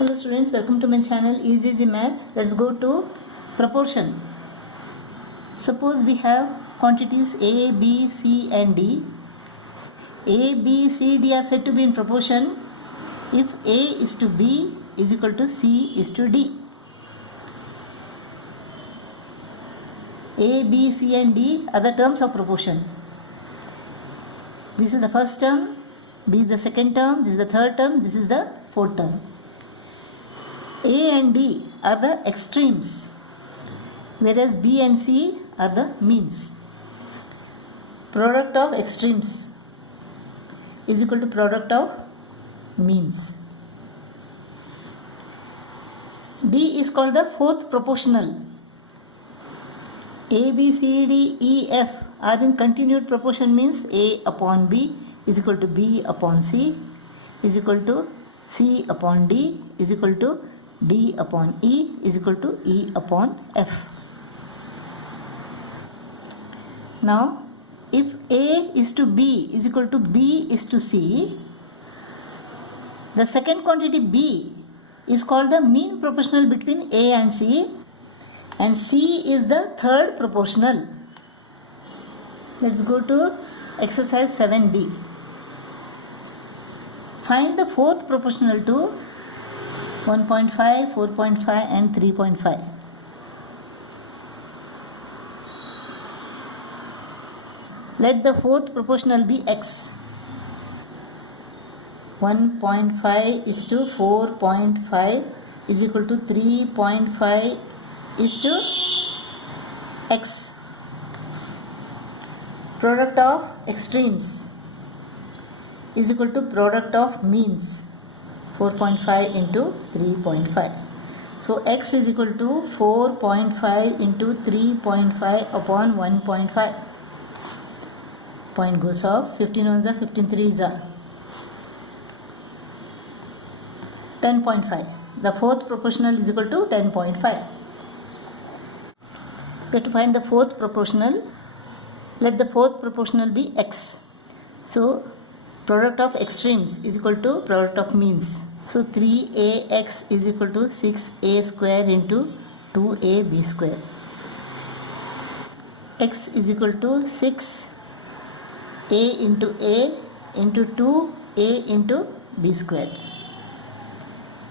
Hello students, welcome to my channel Easy Maths. Let's go to proportion. Suppose we have quantities A, B, C and D. A, B, C, D are said to be in proportion if A is to B is equal to C is to D. A, B, C and D are the terms of proportion. This is the first term, B is the second term, this is the third term, this is the fourth term. A and D are the extremes, whereas B and C are the means. Product of extremes is equal to product of means. D is called the fourth proportional. A, B, C, D, E, F are in continued proportion, means A upon B is equal to B upon C is equal to C upon D is equal to D upon E is equal to E upon F. Now, if A is to B is equal to B is to C, the second quantity B is called the mean proportional between A and C is the third proportional. Let's go to exercise 7B. Find the fourth proportional to 1.5, 4.5 and 3.5. Let the fourth proportional be X. 1.5 is to 4.5 is equal to 3.5 is to X. Product of extremes is equal to product of means. 4.5 into 3.5. So X is equal to 4.5 into 3.5 upon 1.5. Point goes off. 15 ones are 15 threes are 10.5. The fourth proportional is equal to 10.5. We have to find the fourth proportional. Let the fourth proportional be X. So product of extremes is equal to product of means. So 3ax is equal to 6a square into 2ab square. X is equal to 6a into a into 2a into b square.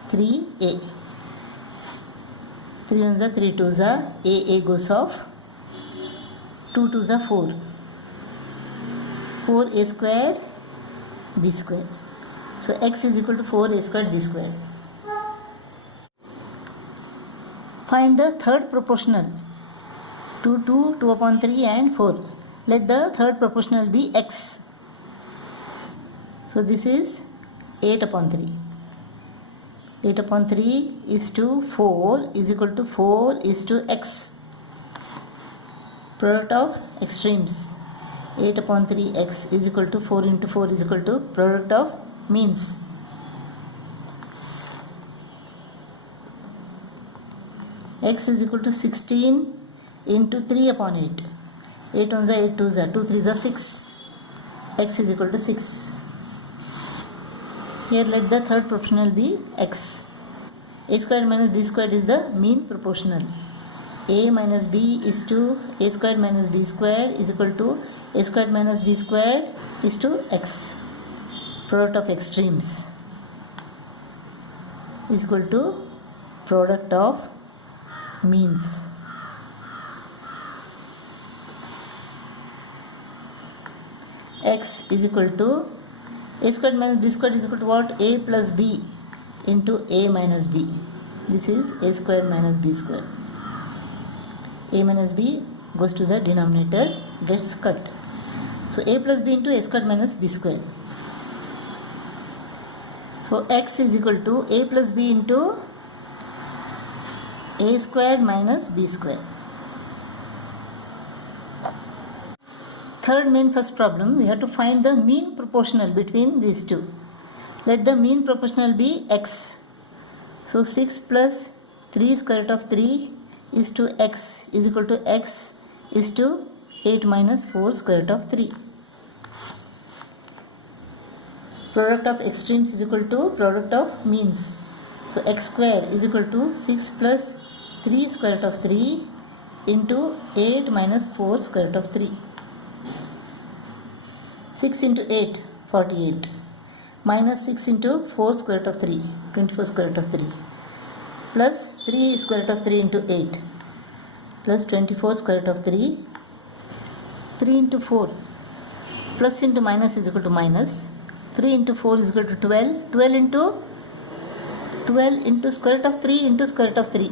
3a. 3 ones are 3 twos are a goes off. 2 twos are 4. 4a square b square. So X is equal to 4a square b square. Find the third proportional. 2, 2, 2 upon 3 and 4. Let the third proportional be X. So this is 8 upon 3. 8 upon 3 is to 4 is equal to 4 is to X. Product of extremes. 8 upon 3x is equal to 4 into 4 is equal to product of means. X is equal to 16 into 3 upon 8. 8 ones are 8 twos are 2 threes are 6. X is equal to 6. Here let the third proportional be X. A squared minus B squared is the mean proportional. A minus B is to A squared minus B squared is equal to A squared minus B squared is to X. Product of extremes is equal to product of means. X is equal to A squared minus B squared is equal to what? A plus B into A minus B. This is A squared minus B squared. A minus B goes to the denominator, gets cut. So A plus B into A squared minus B squared. So X is equal to A plus B into A squared minus B squared. Third main first problem, we have to find the mean proportional between these two. Let the mean proportional be X. So 6 plus 3 square root of 3 is to X is equal to X is to 8 minus 4 square root of 3. Product of extremes is equal to product of means. So x square is equal to 6 plus 3 square root of 3 into 8 minus 4 square root of 3. 6 into 8, 48. Minus 6 into 4 square root of 3, 24 square root of 3. Plus 3 square root of 3 into 8. Plus 24 square root of 3. 3 into 4. Plus into minus is equal to minus. 3 into 4 is equal to 12. 12 into square root of 3 into square root of 3.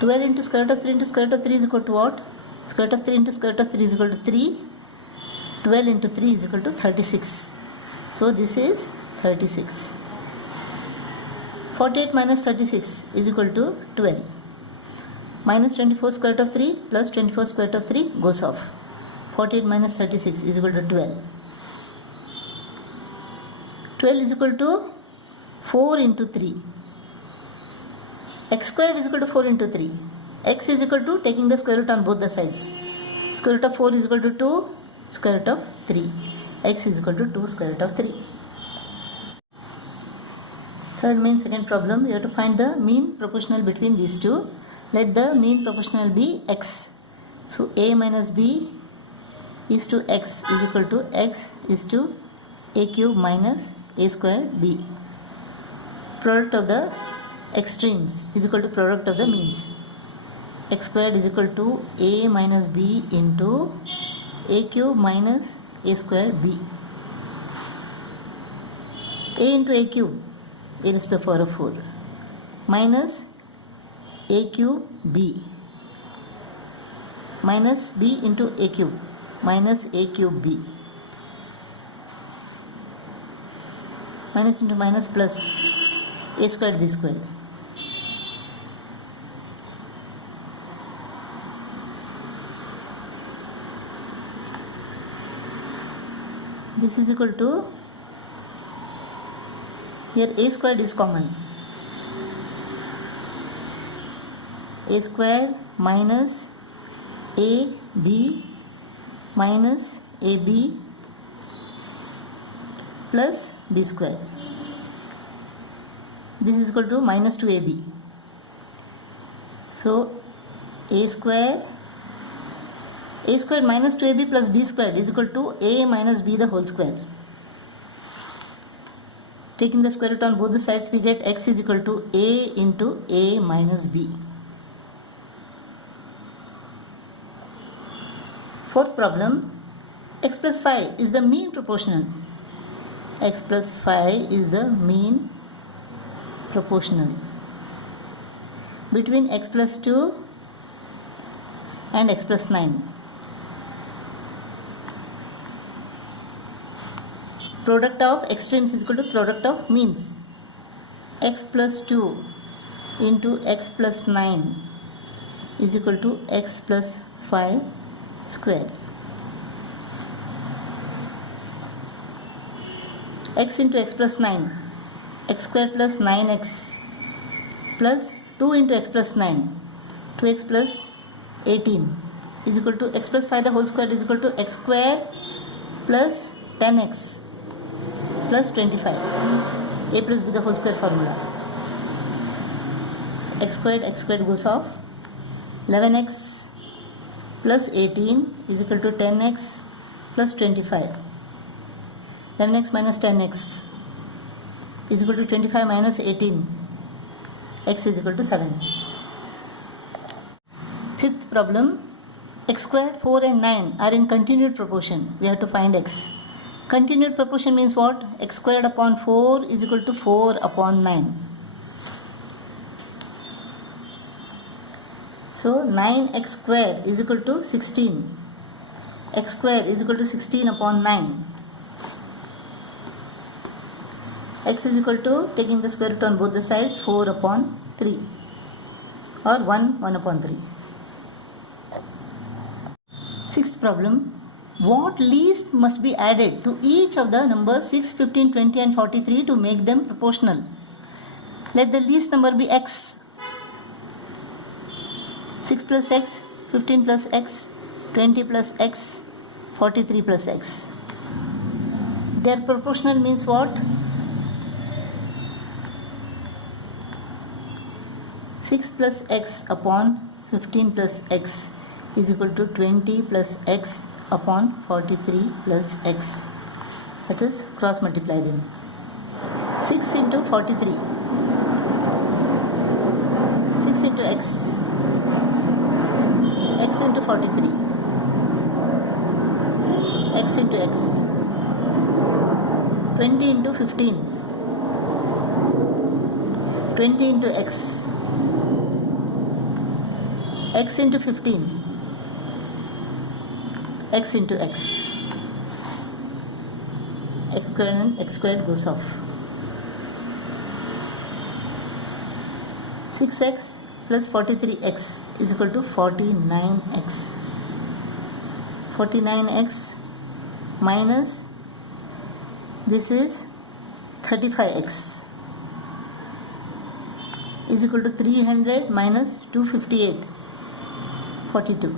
12 into square root of 3 into square root of 3 is equal to what? Square root of 3 into square root of 3 is equal to 3. 12 into 3 is equal to 36. So this is 36. 48 minus 36 is equal to 12. Minus 24 square root of 3 plus 24 square root of 3 goes off. 48 minus 36 is equal to 12. 12 is equal to 4 into 3. X squared is equal to 4 into 3. X is equal to taking the square root on both the sides. Square root of 4 is equal to 2. Square root of 3. X is equal to 2 square root of 3. Third main second problem, you have to find the mean proportional between these two. Let the mean proportional be x. So a minus b is to x is equal to x is to a cube minus a square b. Product of the extremes is equal to product of the means. X squared is equal to a minus b into a cube minus a square b. A into a cube, a raised to the power of 4, minus a cube b, minus b into a cube, minus a cube b, minus into minus plus a squared b squared. This is equal to, here a squared is common. A squared minus ab minus ab plus b squared. This is equal to minus 2ab. So a square minus 2ab plus b squared is equal to a minus b the whole square. Taking the square root on both the sides, we get x is equal to a into a minus b. Fourth problem, x plus 5 is the mean proportional. X plus 5 is the mean proportional between x plus 2 and x plus 9. Product of extremes is equal to product of means. X plus 2 into x plus 9 is equal to x plus 5 square. X into x plus 9, x square plus 9x plus 2 into x plus 9, 2x plus 18 is equal to x plus 5 the whole square is equal to x square plus 10x plus 25. A plus b the whole square formula. X squared goes off. 11x plus 18 is equal to 10x plus 25. 11x minus 10x is equal to 25 minus 18. X is equal to 7. Fifth problem, x squared, 4 and 9 are in continued proportion. We have to find x. Continued proportion means what? X squared upon 4 is equal to 4 upon 9. So 9x square is equal to 16. X square is equal to 16 upon 9. X is equal to, taking the square root on both the sides, 4 upon 3 or 1 upon 3. Sixth problem, what least must be added to each of the numbers 6, 15, 20 and 43 to make them proportional? Let the least number be x. 6 plus x, 15 plus x, 20 plus x, 43 plus x. Their proportional means what? 6 plus x upon 15 plus x is equal to 20 plus x upon 43 plus x. Let us cross multiply them. 6 into 43. 6 into x. X into 43. X into x. 20 into 15. 20 into x. X into 15. X into x. X squared and x squared goes off. 6x plus 43x is equal to 49x. 49x minus this is 35x is equal to 300 minus 258, 42.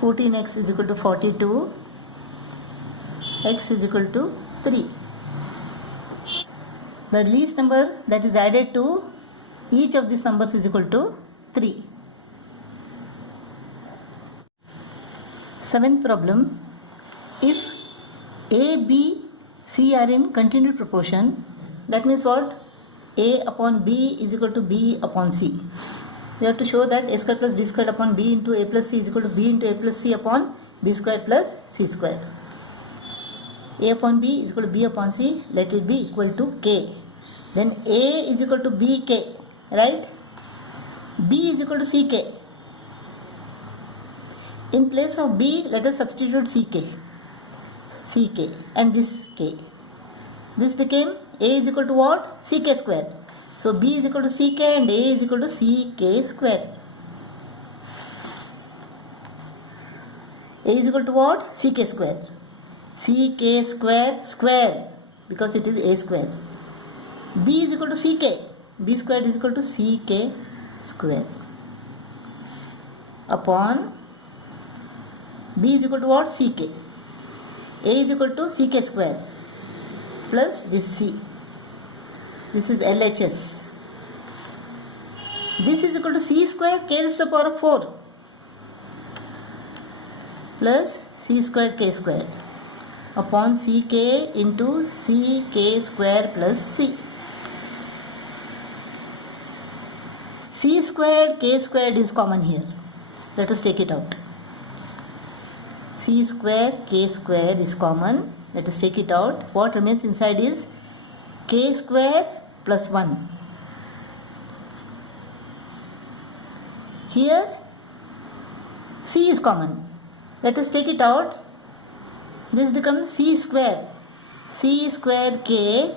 (14x) is equal to 42. X is equal to 3. The least number that is added to each of these numbers is equal to 3. Seventh problem. If A, B, C are in continued proportion, that means what? A upon B is equal to B upon C. We have to show that A square plus B squared upon B into A plus C is equal to B into A plus C upon B squared plus C squared. A upon B is equal to B upon C, let it be equal to K. Then A is equal to BK, right? B is equal to CK. In place of B, let us substitute CK. CK and this K. This became A is equal to what? CK square. So B is equal to CK and A is equal to CK square. A is equal to what? CK square. CK square square because it is A square. B is equal to CK. B squared is equal to CK square upon B is equal to what? CK. A is equal to CK square plus this C. This is LHS. This is equal to C square K raised to the power of 4 plus C squared K squared upon CK into CK square plus C. C squared K squared is common here. Let us take it out. C square K square is common. Let us take it out. What remains inside is K square plus 1. Here C is common. Let us take it out. This becomes C square. C square K,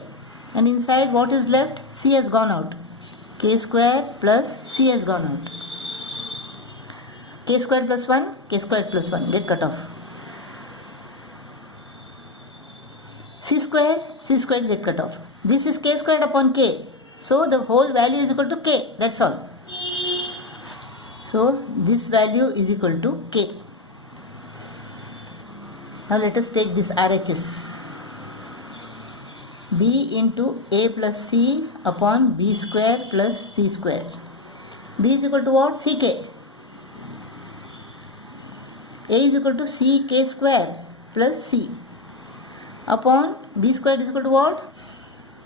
and inside what is left? C has gone out. K square plus C has gone out. K squared plus 1, K squared plus 1 get cut off. C squared get cut off. This is K squared upon K. So the whole value is equal to K. That's all. So this value is equal to K. Now let us take this RHS. B into A plus C upon B square plus C square. B is equal to what? CK. A is equal to CK square plus C upon B squared is equal to what?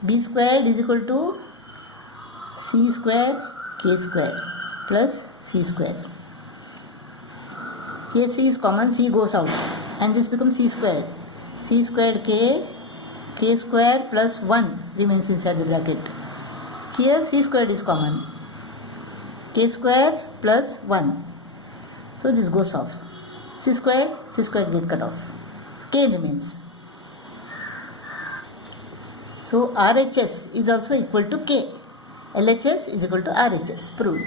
B squared is equal to C square K square plus C square. Here C is common, C goes out and this becomes C squared. C squared K square plus 1 remains inside the bracket. Here C squared is common. K square plus 1. So this goes off. C squared get cut off. K remains. So RHS is also equal to K. LHS is equal to RHS. Proved.